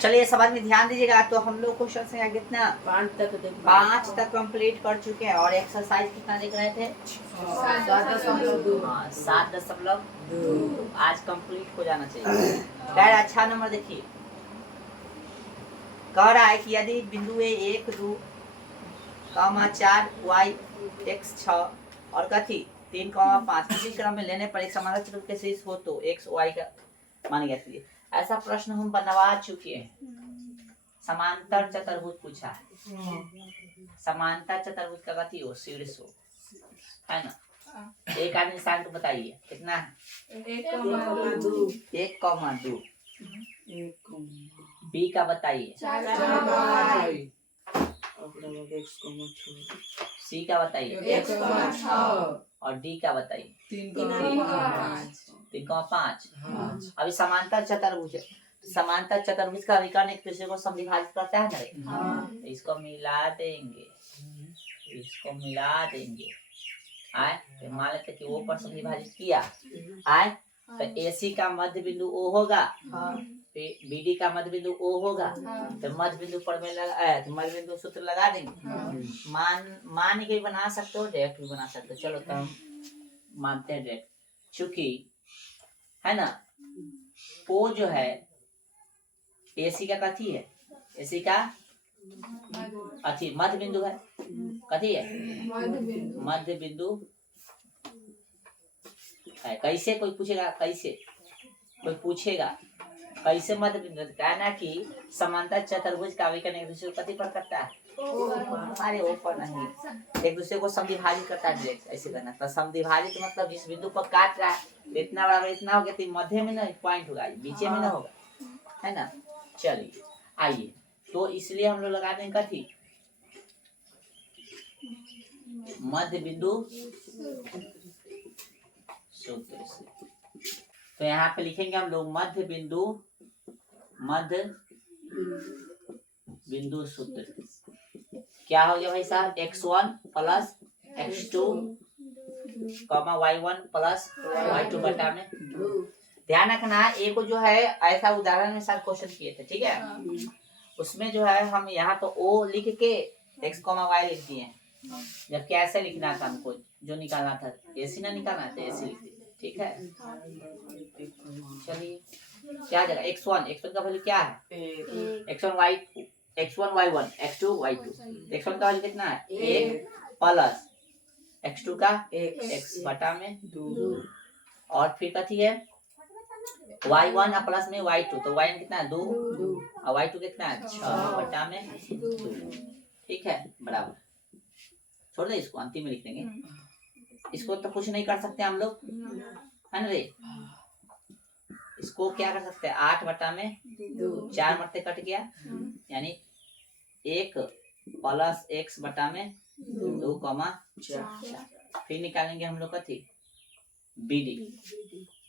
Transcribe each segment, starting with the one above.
चलिए सवाल में ध्यान दीजिएगा। तो हम लोग क्वेश्चन से कितना 5 तक कंप्लीट कर चुके हैं और एक्सरसाइज कितना देख रहे थे 7.2 आज कंप्लीट हो जाना चाहिए। खैर अच्छा नंबर देखिए, कह रहा है कि यदि बिंदु ए 1 2 4 y x 6 और कथी 3 5 इसी क्रम में लेने पर एक समांतर चतुर्भुज के शीर्ष हो तो x y का मान गया। ऐसा प्रश्न हम बनवा चुके हैं। समांतर चतुर्भुज पूछा है, समांतर चतुर्भुज का कथी हो शीर्ष हो, है ना। एक आदमी निशान तो बताइए कितना है 1,2 बी का बताइए सी का बताइए और डी का बताइए 3,5। अभी समांतर चतुर्भुज है, समांतर चतुर्भुज का विकर्ण एक दूसरे को समविभाजित करता है ना। इसको मिला देंगे, इसको मिला देंगे आए तो मान लेते कि वो पर समविभाजित किया आए तो AC का मध्य बिंदु O होगा, BD का मध्य बिंदु O होगा, तो मध्य बिंदु पर में लगा तो मध्य बिंदु सूत्र लगा देंगे। मान के बना सकते हो, डायरेक्ट भी बना सकते हो। चलो तो हम मानते हैं डायरेक्ट, चूंकि है ना O जो है AC का कथी है, AC का अथी मध्य बिंदु है, कथी है मध्य बिंदु है। कैसे कोई पूछेगा, कैसे कोई पूछेगा कैसे मध्य बिंदु, कहना कि समांतर चतुर्भुज का विकर्ण एक दूसरे को कथी पर करता है, अरे ऊपर नहीं, एक दूसरे को समविभाजित करता है डायरेक्ट। ऐसे करना तो समविभाजित मतलब जिस बिंदु पर काट रहा है इतना बराबर इतना हो गया तो मध्य में ना पॉइंट होगा, बीचे में ना होगा, है ना। चलिए आइए, तो इसलिए हम लोग लगा देंगे कथी मध्य बिंदु सूत्र से। तो यहाँ पे लिखेंगे हम लोग मध्य बिंदु सूत्र क्या हो गया भाई साहब, x1 plus x2 y1 plus y2 बटा में। ध्यान रखना ए को जो है ऐसा उदाहरण में साथ क्वेश्चन किए थे, ठीक है। उसमें जो है हम यहाँ तो O लिख के x, y लिख दिए, जब कैसे लिखना था हमको जो निकालना था AC ना निकालना था AC लिख दिए, ठीक है। चलिए क्या जगह x1 का वैल्यू क्या है x1 y1 x2 y2। x1 का वैल्यू कितना है 1 प्लस x2 का x बटा में 2 और फिर कथी है y1 प्लस में y2, तो y1 कितना है 2 और y2 कितना है 6 बटा में 2, ठीक है बराबर। छोड़ दे इसको, अंतिम में लिख देंगे इसको, तो कुछ नहीं कर सकते हम लोग, है ना रे। इसको क्या कर सकते हैं 8 बटा में 4 मरते कट गया, यानी 1 प्लस x बटा में 2 4। फिर निकालेंगे हम लोग कथी BD,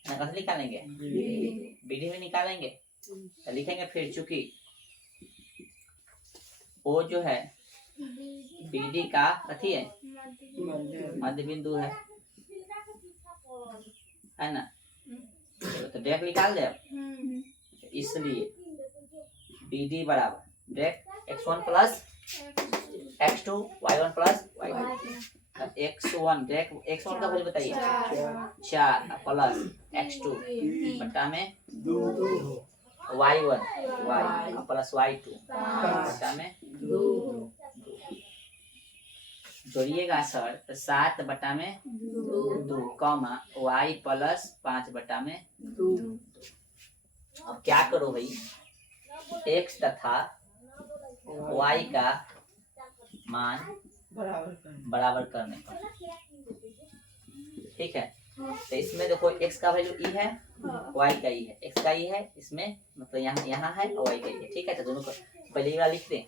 कैसे निकालेंगे BD में निकालेंगे तो लिखेंगे फिर चूंकि O जो है BD का कथी है मध्य बिंदु है ना। तो डायरेक्ट निकाल दे, इसलिए BD बराबर direct x1 plus x2 y1 plus y2। x1 direct x1 का वैल्यू बताइए 4 प्लस x2 बटा में 2 y1 y प्लस y2 बटा में 2 जोड़िएगा सर तो 7 बटा में 2 y प्लस 5 बटा में 2। अब क्या करो भाई x तथा y का मान बराबर करने पर, ठीक है। तो इसमें देखो x का वैल्यू e है, y का e है, x का e है इसमें मतलब यहाँ है और y का e है, ठीक है। तो दोनों को पहले ही वाला लिख दें,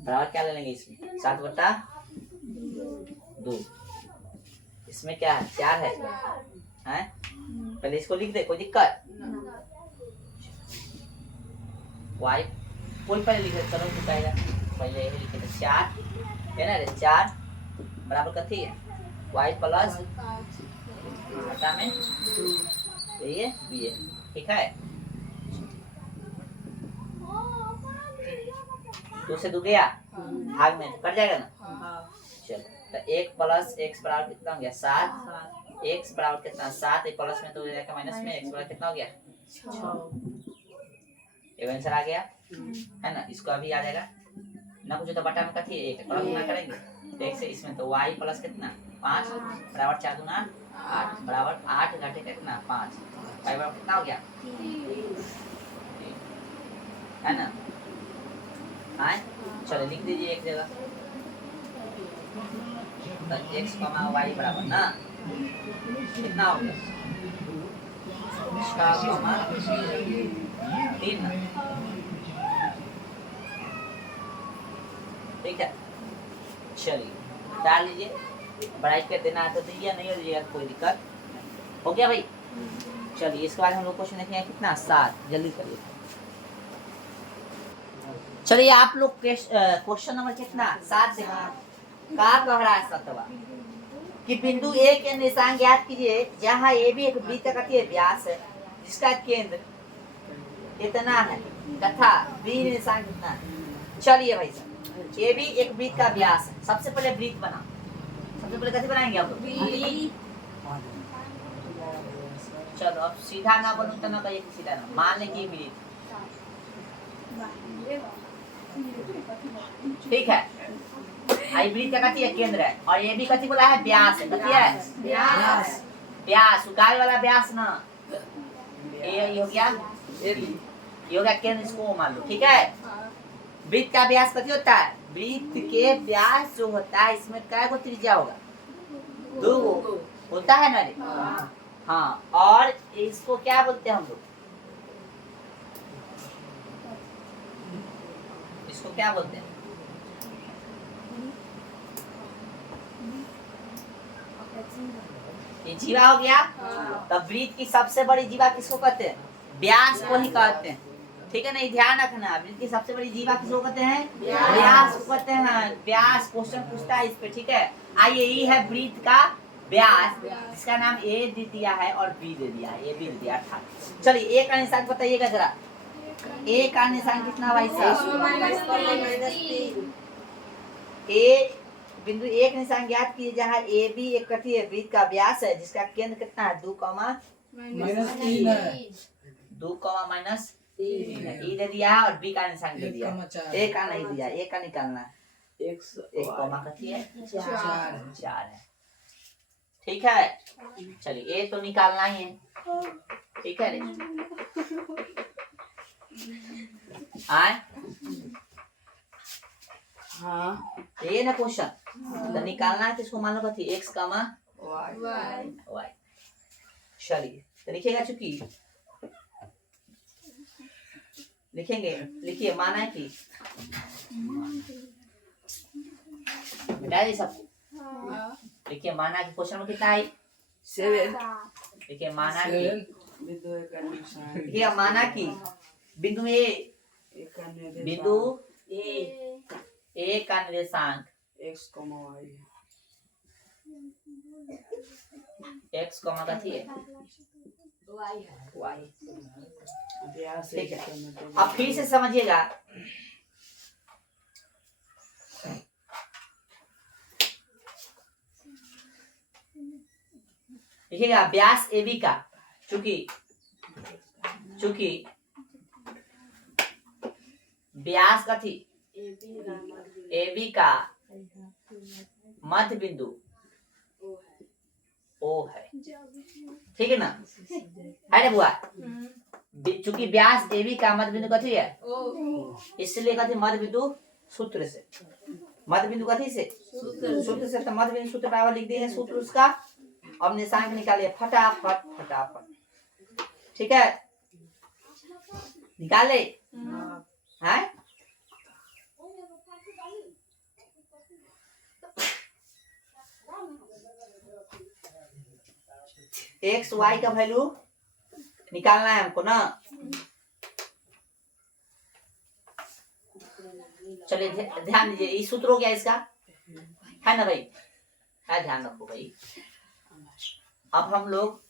बराबर क्या ले लेंगे इसमें 7 बटा 2, इसमें क्या है 4 है, पहले इसको लिख दे, कोई दिक्कत y कोई पहले लिखे चलो बताएगा, पहले यही लिखे थे 4 है ना रे, 4 बराबर कथी है y प्लस बटा में 2, ये ये बी है, ठीक है। 2 से 2 गया भाग में कट जाएगा ना। चलो तो 1 प्लस x बराबर कितना हो गया 7, x बराबर कितना 7, एक प्लस में तो हो जाएगा माइनस में, x बराबर कितना हो गया 6। ये आंसर आ गया है ना। इसको अभी आ जाएगा ना, कुछ तो बटा में कथी 1 प्लस ना करेंगे तो x से इसमें तो y प्लस कितना 5 बराबर 4 दूना 8 बराबर 8 घटे कितना 5, y बराबर कितना हो गया 3 है ना। आए चलो लिख दीजिए एक जगह तो x, y बराबर ना कितना हो गया 6,3 ना, ठीक है। चलिए डाल लीजिए, बढ़ाई कर देना है तो दीजिए, नहीं हो दीजिएगा कोई दिक्कत। हो गया भाई। चलिए इसके बाद हम लोग क्वेश्चन देखेंगे कितना 7, जल्दी करिए। चलिए आप लोग क्वेश्चन नंबर कितना 7 देखा का कह रहा है 7वां कि बिंदु ए के निशान ज्ञात कीजिए जहां ए भी एक वृत्त का व्यास है जिसका केंद्र इतना है तथा बी निशान कितना है। चलिए भाई साहब ए भी एक वृत्त का व्यास है। सबसे पहले वृत्त बना, सबसे पहले कैसे बनाएंगे आप लोग। चलो अब सीधा ना बनू तो ना कहिए सीधा ना, मान लें कि वृत्त, ठीक है। आई वृत्त का कथी है केंद्र है और ये भी कथी बोला है व्यास है, कथी है व्यास, व्यास उगाई वाला व्यास ना, ये हो गया ये हो गया केंद्र, इसको मान लो, ठीक है। वृत्त का व्यास कथी होता है, वृत्त के व्यास जो होता है इसमें काय को त्रिज्या होगा 2 होता है ना रे, हाँ। और इसको क्या बोलते हैं हम लोग, इसको क्या बोलते हैं, ये जीवा हो गया। तब वृत्त की सबसे बड़ी जीवा किसको कहते हैं, व्यास को ही कहते हैं, ठीक है। नहीं ध्यान रखना, वृत्त की सबसे बड़ी जीवा किसको कहते हैं, व्यास को कहते हैं। व्यास क्वेश्चन पूछता है इस पे, ठीक है। आइए ये है वृत्त का व्यास जिसका नाम ए दे दिया है और बी दे दिया है, ए बी दे दिया था। चलिए ए का निशान बताइएगा जरा, ए का निशान कितना भाई साहब, ए बिंदु एक निशान ज्ञात कीजिए जहाँ ए बी एक कथी है वृत्त का व्यास है जिसका केंद्र कितना है 2, -3 है, 2, -3 ई दे दिया और बी का निशान दे दिया, ए का नहीं दिया, ए का निकालना है, एक कॉमा कथी है 4 है, ठीक है। चलिए ए तो निकालना ही है, ठीक है रे आए हाँ ये ना क्वेश्चन तो निकालना है तो इसको मान लो कथी x, y। चलिए तो लिखिएगा, चूंकि लिखेंगे, लिखिए माना है कि बेटा ये सब लिखिए, माना कि क्वेश्चन में कितना है 7, लिखिए माना कि, लिखिए माना कि बिंदु ए का निर्देशांक x, कथी है y, ठीक है। अब फिर से समझिएगा, देखिएगा व्यास ए बी का, चूंकि व्यास कथी ए बी का मध्य बिंदु ओ है, ठीक है ना, है ना बुआ। चूंकि व्यास ए बी का मध्य बिंदु कथी है इसलिए कथी मध्य बिंदु सूत्र से, मध्य बिंदु कथी से सूत्र से, तो मध्य बिंदु सूत्र बराबर लिख दिए सूत्र उसका। अब निशान निकालिए फटाफट, ठीक है, निकाले हैं। एक्स वाई का वैल्यू निकालना है हमको ना। चलिए ध्यान दीजिए, ये सूत्र हो गया इसका, है ना भाई, है ध्यान रखो भाई। अब हम लोग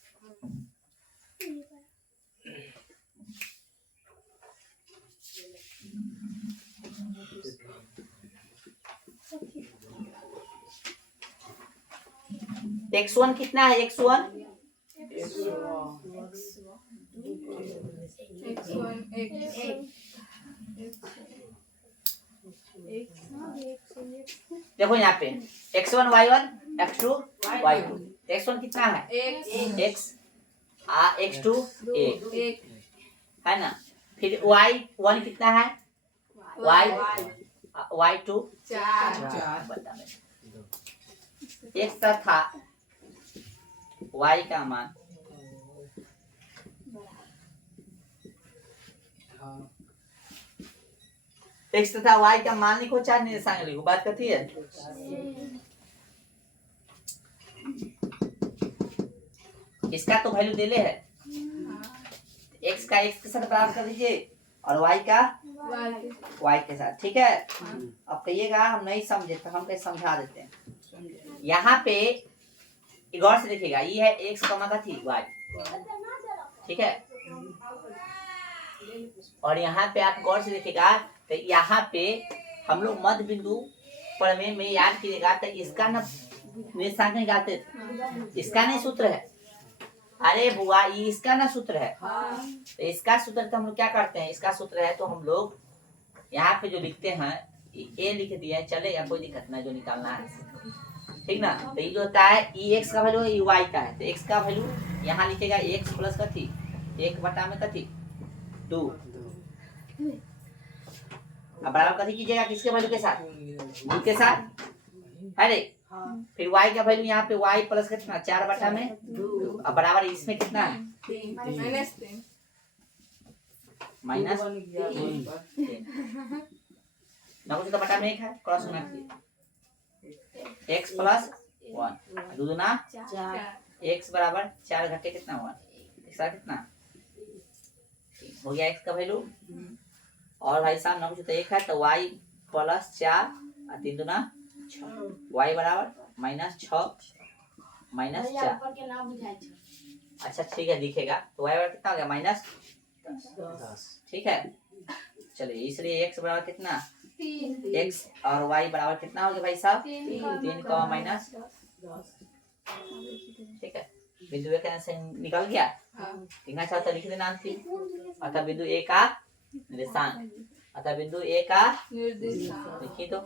x1 कितना है? x1 देखो यहाँ पे x1 y1 x2 y2, x1 कितना है? x x2 1 है ना। फिर y1 कितना है? y2 4 बता मैं x तथा y का मान x तथा y का मान लिखो, 4 निर्देशांक लिखो। बात करती है इसका तो वैल्यू दे ले है, x का x के साथ बराबर कर दीजिए और y का y के साथ, ठीक है। अब कहिएगा हम नहीं समझे तो हम कैसे समझा देते हैं। यहाँ पे गौर से देखिएगा, ये है x कमा का थी y, ठीक है। और यहाँ पे आप गौर से देखिएगा तो यहाँ पे हम लोग मध्य बिंदु प्रमेय में याद कीजिएगा तो इसका ना निर्देशांक निकालते थे, इसका नहीं सूत्र है। अरे बुआ ये इसका ना सूत्र है। तो इसका सूत्र तो हम लोग क्या करते हैं, इसका सूत्र है तो हम लोग यहाँ पे जो लिखते हैं ए लिख दिया चलेगा, कोई दिक्कत नहीं, जो निकालना है ठीक ना। तो ये जो होता है ई एक्स का वैल्यू ई वाई का है, तो एक्स का वैल्यू यहाँ लिखेगा एक्स प्लस कथी 1/2। अब बराबर कथी कीजिएगा किसके वैल्यू के साथ? गुण के साथ है रे। फिर y का वैल्यू यहाँ पे y प्लस कितना 4/2। अब बराबर इसमें कितना है? माइनस ना कुछ तो बटा में 1 है, क्रॉस में x प्लस 1 दूना 4 x बराबर 4 घटे कितना हुआ? x कितना हो गया x का वैल्यू। और भाई साहब ना कुछ तो 1 है तो y प्लस 4 और 3 दूना 6, y बराबर -6 -4। अच्छा ठीक है दिखेगा, तो y बराबर कितना हो गया? -10, ठीक है। चलिए इसलिए x बराबर कितना? x और y बराबर कितना हो गया भाई साहब? 3 का -10, ठीक है। बिंदु ए का से निकल गया, लिखना चाहता लिख देना अंतिम। अतः बिंदु ए का निर्देशांक, अतः बिंदु ए का लिखिए तो,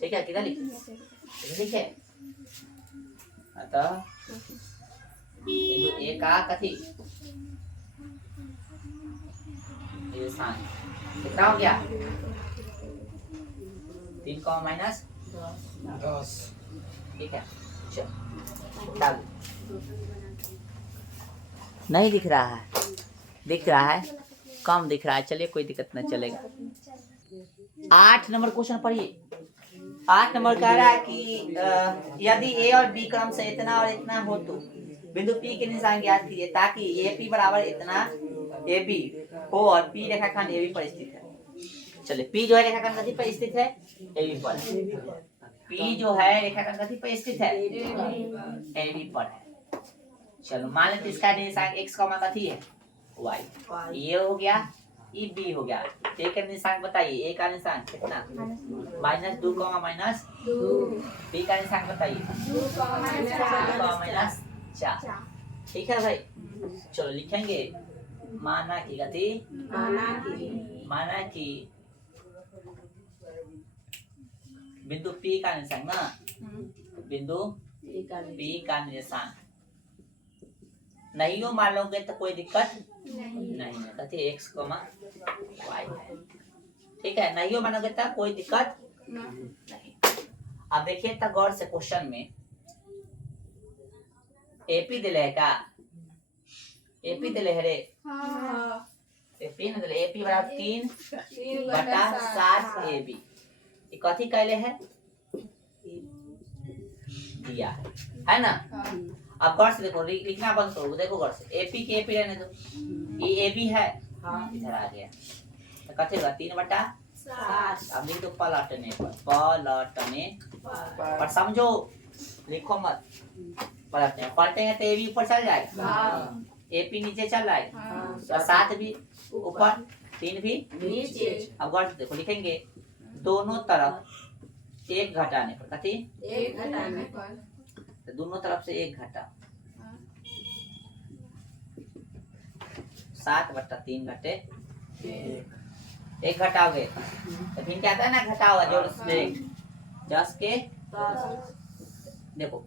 ठीक है। किधर लिखे? अतः बिंदु ए का कथी निर्देशांक कितना हो गया? 3 का -10, ठीक है। चलो नहीं दिख रहा है, दिख रहा है कम दिख रहा है, चलिए कोई दिक्कत नहीं, चलेगा। 8 नंबर क्वेश्चन पढ़िए। 8 नंबर कह रहा है कि यदि ए और बी क्रम से इतना और इतना हो तो बिंदु पी के निशान ज्ञात कीजिए ताकि ए पी बराबर इतना ए बी हो और पी रेखाखंड ए बी पर स्थित है। चलिए पी जो है रेखाखंड कथी पर स्थित है? ए बी पर। पी जो है रेखाखंड कथी पर स्थित है? ए बी पर है। चलो मान लेते इसका निशान x का मान कथी है? y। ये हो गया, ये b हो गया। ए का निशान बताइए, a का निशान कितना? -2, -2। b का निशान बताइए 2, -4, ठीक है भाई। चलो लिखेंगे माना की गति, माना की बिंदु P का निशान ना, बिंदु P का निशान नहीं हो मान लोगे तो कोई दिक्कत नहीं है, कथी x, y है, ठीक है। नहीं हो मानोगे तो कोई दिक्कत नहीं। अब देखिए तो गौर से क्वेश्चन में एपी दिले है का? एपी दिले है रे, एपी न दिले। एपी बराबर 3/7 AB। ये कथी कहले है? दिया है ना। अब गौर से देखो, लिखना बंद करो, देखो गौर से। एपी के एपी रहने दो, ये एबी है, इधर आ गया तो कथी होगा? 3/7। अब लिख दो पलटने पर समझो, लिखो मत। पलटेंगे तो एबी ऊपर चल जाएगा, एपी नीचे चल जाएगा, और 7 भी ऊपर, 3 भी नीचे। अब गौर से देखो, लिखेंगे दोनों तरफ 1 घटाने पर, कथी? 1 घटाने पर। तो दोनों तरफ से 1 घटाओ। 7/3 घटे 1 घटाओगे तो फिर क्या आता है ना, घटाओ जोड़ डायरेक्ट 10 के देखो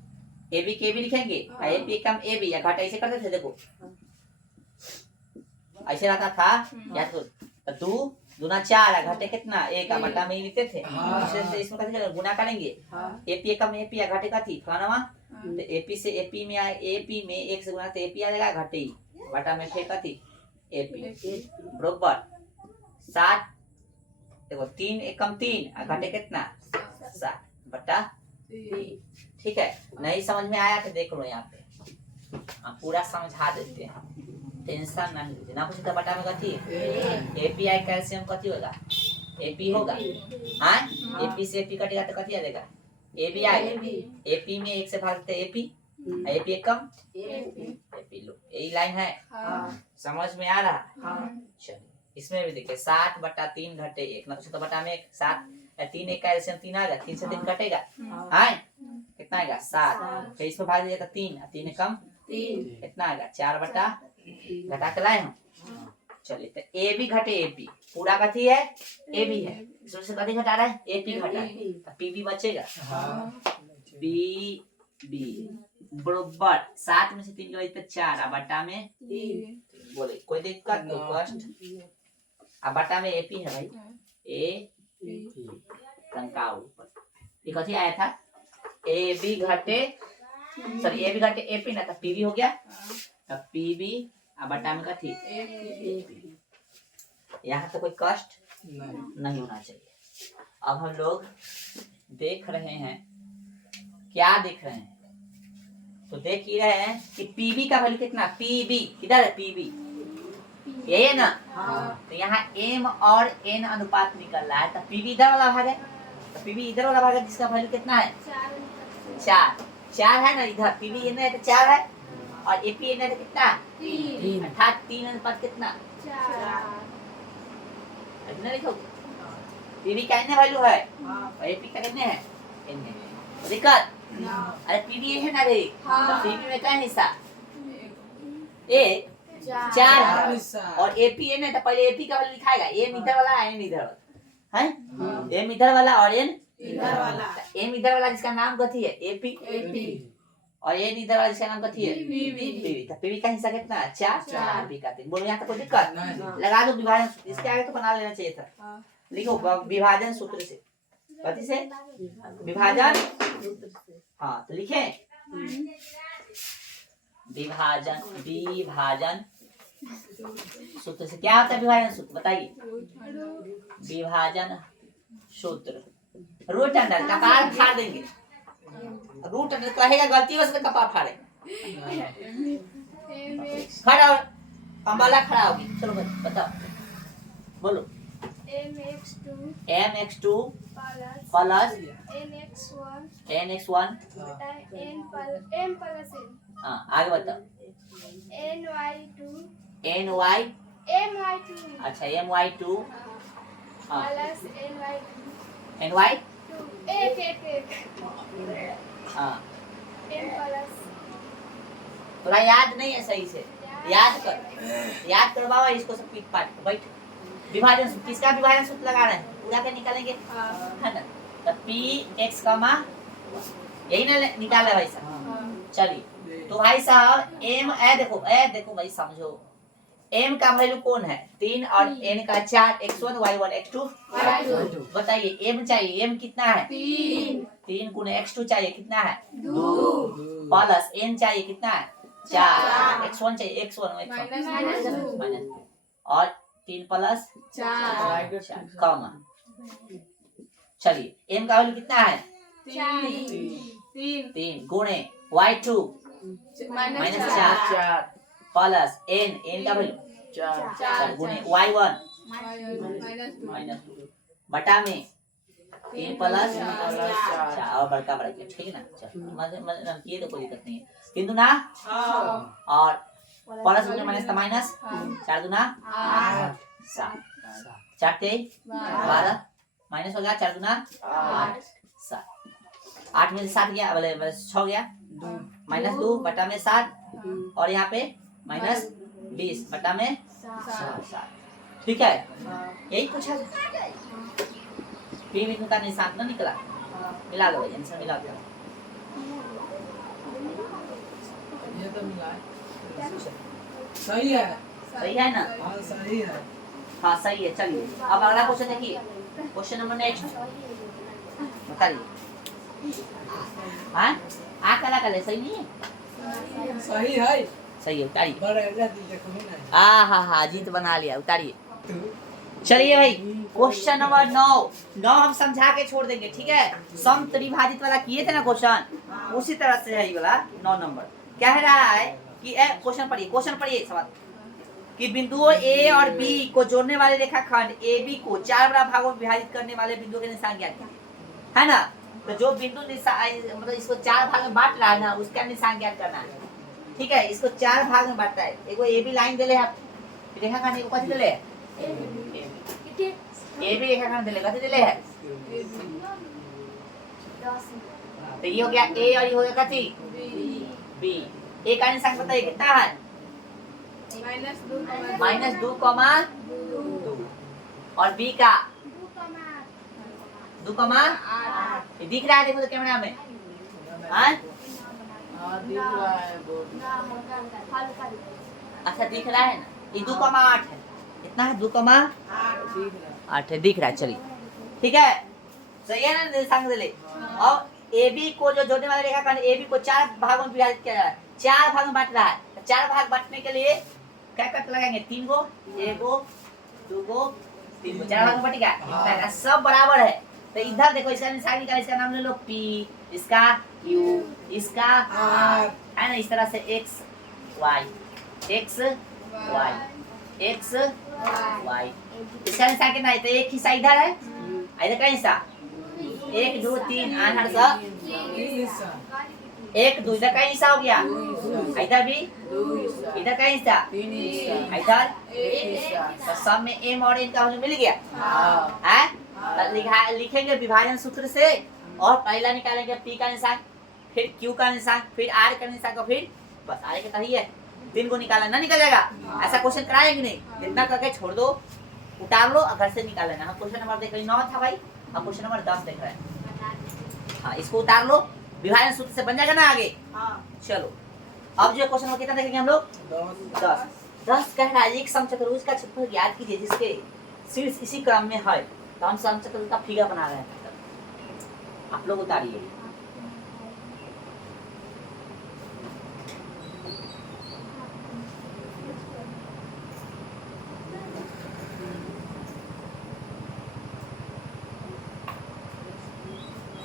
AB के भी लिखेंगे, AP कम AB या घटा ऐसे करते थे। देखो ऐसे रहता था या तो 2 दूना 4 घटे कितना 1 का बटा में ही लिखते थे। इसमें कैसे गुना करेंगे, AP कम AP या घटे का थी फलाना, तो AP से AP में आए, AP में 1 से गुना तो AP आ जाएगा, घटे बटा में फेंका थी AP बरोबर 7। देखो 3 एकम 3 घटे कितना 7 बटा 3। ठीक है, नहीं समझ में आया तो देख लो यहाँ पे हम पूरा समझा देते हैं, टेंशन नहीं लीजिए। ना कुछ तो बटा में कथी API कैल्शियम कथी होगा AP होगा। हाँ AP से AP कटेगा तो कथी आ जाएगा AB आएगा। AP में 1 से भागते AP AP कम AP लो, यही लाइन है। समझ में आ रहा। चलिए इसमें भी देखिए 7/3 घटे 1 ना कुछ तो बटा में 7 3 1 कैल्शियम 3 आएगा, 3 से 3 कटेगा हाँ कितना आएगा 7। फिर इसमें भाग दीजिएगा 3 3 कम 3 कितना आएगा 4 बटा घटा के लाए हम। चलिए तो AB घटे AP पूरा कथी है AB है, इसमें से कथी घटा रहा है AP घटा है तो PB बचेगा PB बरोबर 7 में से 3 के बाद 4 बटा में 3। बोले कोई दिक्कत तो कष्ट अब बटा में AP है भाई AP टंका ऊपर ये कथी आया था AB घटे सॉरी AB घटे AP ना तो PB हो गया, तब PB अब बटा में कथी AP। यहाँ तो कोई कष्ट नहीं होना चाहिए। अब हम लोग देख रहे हैं, क्या देख रहे हैं तो देख ही रहे हैं कि PB का वैल्यू कितना PB किधर है PB यही है ना। तो यहाँ M और N अनुपात निकल रहा है तो PB इधर वाला भाग है, तो PB इधर वाला भाग है जिसका वैल्यू कितना है 4 है ना, इधर PB N है तो 4 है और AP N है तो कितना 3 अर्थात 3 अनुपात कितना 4 लिखो। PB का N वैल्यू है और AP का कितने है N है दिक्कत। अरे PB है ना रे तो PB में क्या हिस्सा 4 और AP N है तो पहले AP का वैल्यू लिखाएगा M इधर वाला N इधर वाला है M इधर वाला और N इधर वाला। M इधर वाला जिसका नाम कथी है AP और N इधर वाला जिसका नाम कथी है PB। तो PB का हिस्सा कितना है 4 PB का 3। बोलो यहाँ तो कोई दिक्कत लगा दो विभाजन सूत्र, इसके आगे तो बना लेना चाहिए था। लिखो विभाजन सूत्र से, कथी से विभाजन हाँ तो लिखे विभाजन सूत्र से क्या होता है विभाजन सूत्र बताइए। विभाजन सूत्र रूट अंडर कपार फाड़ देंगे, रूट अंडर कहेगा गलती हो तो कपार फाड़े खड़ा अंबाला खड़ा होगी। चलो बताओ बोलो mx2 प्लस nx1 हाँ आगे बताओ ny अच्छा my2 हाँ ny हाँ थोड़ा याद नहीं है सही से याद करवाओ इसको सब पीट पाट बैठ। विभाजन सूत्र किसका विभाजन सूत्र लगा रहे हैं पूरा के निकालेंगे है ना, तो px यही ना निकाला भाई साहब। चलिए तो भाई साहब m देखो भाई समझो m का वैल्यू कौन है 3 और n का 4 x1 y1 x2 बताइए m चाहिए m कितना है 3 गुना x2 चाहिए कितना है 2 प्लस n चाहिए कितना है 4 x1 चाहिए x1 माइनस और 3 प्लस 4 कम। चलिए m का वैल्यू कितना है 3 गुणे y2 माइनस 4 प्लस n का वैल्यू 4 गुणे y1 माइनस 2 बटा में 3 प्लस 4 और बड़का ठीक है ना। मतलब ये तो कोई दिक्कत नहीं है 3 दूना और प्लस माइनस का माइनस 4 दूना 7 4 3 12 माइनस हो गया 4 दूना 8 7 8 में से 7 गया 6 गया माइनस 2 बटा में 7 और यहाँ पे माइनस 20 बटा में 7। ठीक है, यही पूछा। फिर बिंदु का निशान तो निकला, मिला लो आंसर, मिला दो। ये तो मिला है, सही है। सही है ना? हाँ सही है। हाँ सही है। चलिए अब अगला क्वेश्चन देखिए, क्वेश्चन नंबर नेक्स्ट बताइए। हाँ आ कला कले सही नहीं है? सही है। सही है, उतारिए। बड़ा देखो ना। हाँ जीत बना लिया, उतारिए। चलिए भाई क्वेश्चन नंबर 9 हम समझा के छोड़ देंगे, ठीक है। सम त्रिभाजित वाला किए थे ना क्वेश्चन, उसी तरह से है ये वाला 9 नंबर। क्या है रहा है कि क्वेश्चन पढ़िए सवाल कि बिंदुओं ए और बी को जोड़ने वाले रेखाखंड ए बी को 4 बड़ा भागों में विभाजित करने वाले बिंदुओं के निशान ज्ञात कीजिए, है ना। तो जो बिंदु मतलब इसको 4 भाग में बांट रहा है ना, उसका निशान ज्ञात करना है, ठीक है। इसको 4 भाग में बांटता है। एगो ए बी लाइन देले है, रेखाखंड एगो कथि देले है, ए बी रेखाखंड देले, कथि देले है, तो ये हो गया ए और ये हो गया कथि बी। ए का निशान बताइए कितना है, -2, और बी का 2, दिख रहा है, देखो तो कैमरा में। हाँ दिख रहा है। अच्छा दिख रहा है ना, ये 2,8 है। कितना है, 2,8 है, दिख रहा है। चलिए ठीक है, सही है ना, निशान दे ले। और ए बी को जो जोड़ने वाले रेखाखंड ए बी को 4 भागों में विभाजित किया जा रहा है, 4 भाग में बांट रहा है। 4 भाग बांटने के लिए क्या कट लगाएंगे, 3 गो, 1 गो, 2 गो, 3 गो, 4 भाग में बटेगा, सब बराबर है। तो इधर देखो, इसका निशान निकाल, इसका नाम ले लो P, इसका Q, इसका R, है ना। इस तरह से X Y, X Y, X Y, इसका निशान कितना है, तो एक हिस्सा इधर है, इधर का हिस्सा 1 2 3 आधार सा 1 2, इधर का हिस्सा हो गया, इधर भी, इधर का हिस्सा, इधर, तो सब में m और n का वैल्यू मिल गया है। लिखेंगे विभाजन सूत्र से, और पहला निकालेंगे P का निशान, फिर Q का निशान, फिर R का निशान का, फिर बस आगे का ही है। 3 को निकालना ना निकलेगा, ऐसा क्वेश्चन कराएंगे नहीं, इतना करके छोड़ दो, उतार लो और घर से निकाल लेना। हम क्वेश्चन नंबर देख रहे 9 था भाई, अब क्वेश्चन नंबर 10 देख रहे हैं। हाँ इसको उतार लो, विभाजन सूत्र से बन जाएगा ना आगे। चलो अब जो क्वेश्चन नंबर कितना देखेंगे हम लोग, 10 कह रहा है एक समचतुर्भुज का क्षेत्रफल ज्ञात कीजिए जिसके शीर्ष इसी क्रम में है। तो हम समचतुर्भुज का फिगर बना रहे हैं, आप लोग उतारिए।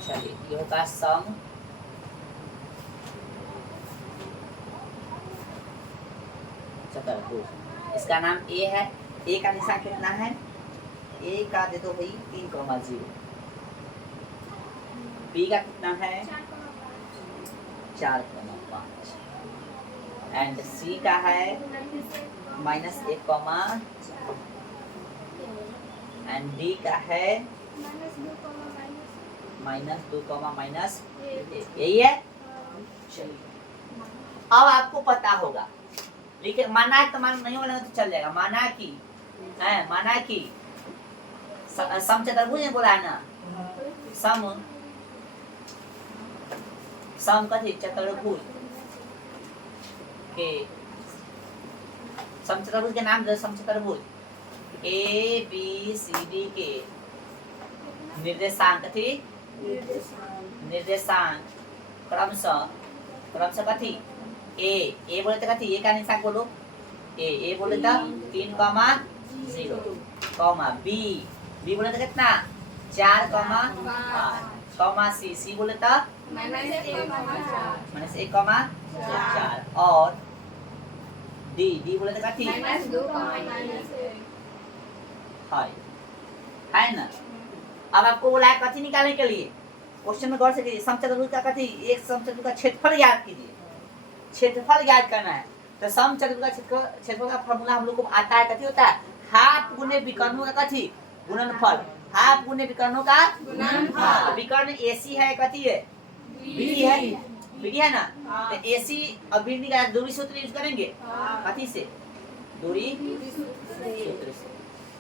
चलिए ये होगा सम चतुर्भुज, इसका नाम ए है। ए का निशान कितना है, ए का दे दो भाई 3,0, बी का कितना है 4,5, एंड सी का है -1, एंड डी का है -2, -1, यही है। चलिए अब आपको पता होगा, लेकिन माना है तो मान नहीं होगा तो चल जाएगा। माना कि समचतुर्भुज ने बोला है ना, सम कथी चतुर्भुज के, समचतुर्भुज के नाम दे, समचतुर्भुज ए बी सी डी के निर्देशांक कथी, निर्देशांक क्रमशः कथी ए बोले तो कथी, ए का निशान बोलो, ए बोले तो 3,0, बी बोले तो कितना 4,5, सी बोले तो -1,4, और डी बोले तो कथी है ना। अब आपको बोला है कथी निकालने के लिए, क्वेश्चन में गौर से कीजिए। समचतुर्भुज का कथी, एक समचतुर्भुज का क्षेत्रफल ज्ञात कीजिए, क्षेत्रफल ज्ञात करना है। तो समचतुर्भुज का क्षेत्रफल का फार्मूला हम लोग को आता है, कथी होता है, हाफ गुने विकर्णों का कथी गुणनफल, हाफ गुने विकर्णों का गुणनफल। विकर्ण AC है, कथी है बी है, बीडी है ना, तो AC और BD का दूरी सूत्र यूज करेंगे कथी से, दूरी सूत्र से।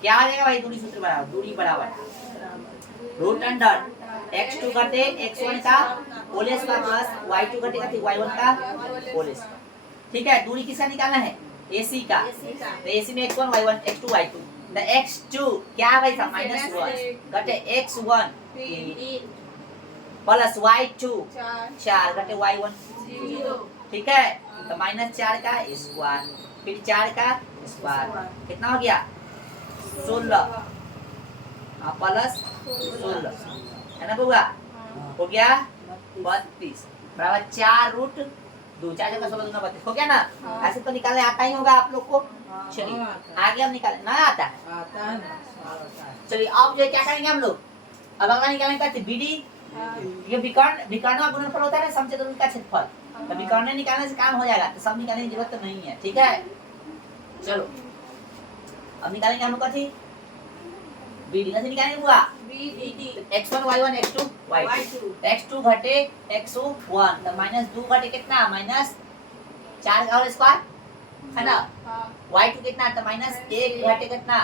क्या आ जाएगा भाई, दूरी सूत्र बराबर दूरी बराबर रूट अंडर x2 घटे x1 का होल स्क्वायर प्लस y2 घटे y1 का होल स्क्वायर। ठीक है, दूरी किसका निकालना है, AC का, तो AC में x1 y1 x2 y2, the x2 क्या है भाई साहब -1 घटे x1 प्लस y2 4 घटे y1 0। ठीक है, तो -4 का स्क्वायर फिर 4 का स्क्वायर कितना हो गया 16 प्लस 16 है ना बउआ, हो गया 32 बराबर 4 रूट 2, 4 जगह 16 दूना 32 हो गया ना। ऐसे तो निकालने आता ही होगा आप लोग को। चलिए आगे हम निकालें, ना आता है आता है ना, आता है। चलिए अब जो क्या करेंगे हम लोग, अब अगला निकालने का बीडी, ये विकर्ण और गुणनफल होता है ना समचतुर्भुज का क्षेत्रफल, तो विकर्ण निकालने से काम हो जाएगा, तो सब निकालने की जरूरत तो नहीं है। ठीक है, चलो अब निकालेंगे हम लोग कथी, बीडी कैसे निकालेंगे हुआ, x1 y1 x2 y2, x2 घटे x1 तो -2 घटे कितना -4 का होल स्क्वायर है ना, y2 कितना तो -1 घटे कितना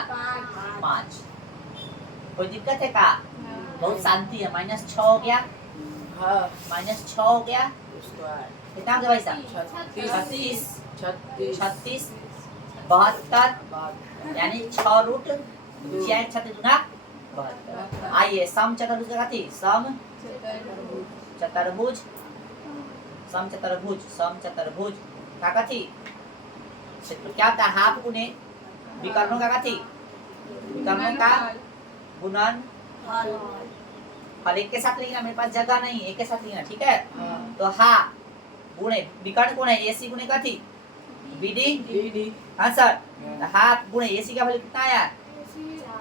5। कोई दिक्कत है का, बहुत शांति है। -6 हो गया, हाँ -6 हो गया, स्क्वायर कितना हो गया भाई साहब 36 36 72 यानी 6 रूट 6 36 गुना 72। आइए सम चतुर्भुज का थी, सम चतुर्भुज का थी क्या होता है, हाफ गुने विकर्णों का थी, विकर्णों का गुणन फल। एक के साथ लिखना, मेरे पास जगह नहीं, एक के साथ लिखना। ठीक है, तो हाफ गुणे विकर्ण कौन है, AC गुणे का थी BD। हाँ सर, तो हाफ गुणे AC का वैल्यू कितना आया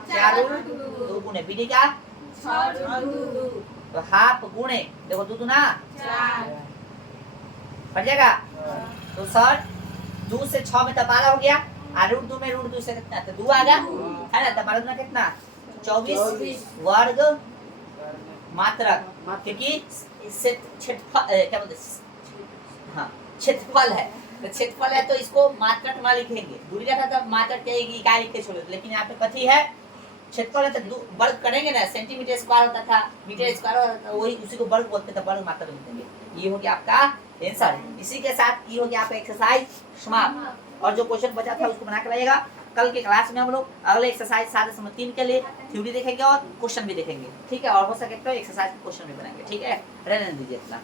4 रूट 2 गुणे BD का, तो हाफ गुणे देखो 2 दूना 4 पड़ जाएगा। तो सर 2 से 6 में तो 12 हो गया, और रूट 2 में रूट 2 से कितना तो 2 आ गया है ना, तो 12 दूना कितना 24 वर्ग मात्रक, क्योंकि इससे क्षेत्रफल क्या बोलते हाँ क्षेत्रफल है, तो क्षेत्रफल है तो इसको मात्रक में लिखेंगे, दूरी रहता तो मात्रक के इकाई लिख के छोड़, लेकिन यहाँ पे कथी है क्षेत्रफल है तो वर्ग करेंगे ना, सेंटीमीटर स्क्वायर होता था, मीटर स्क्वायर होता था, वही उसी को वर्ग बोलते थे, वर्ग मात्रक लिखेंगे। ये हो गया आपका आंसर। इसी के साथ ये हो गया आपका एक्सरसाइज समाप्त, और जो क्वेश्चन बचा था उसको बना के लाइएगा। कल के क्लास में हम लोग अगले एक्सरसाइज 7.3 के लिए थ्योरी देखेंगे और क्वेश्चन भी देखेंगे। ठीक है, और हो सके तो एक्सरसाइज क्वेश्चन भी बनाएंगे। ठीक है, रहने दीजिए इतना।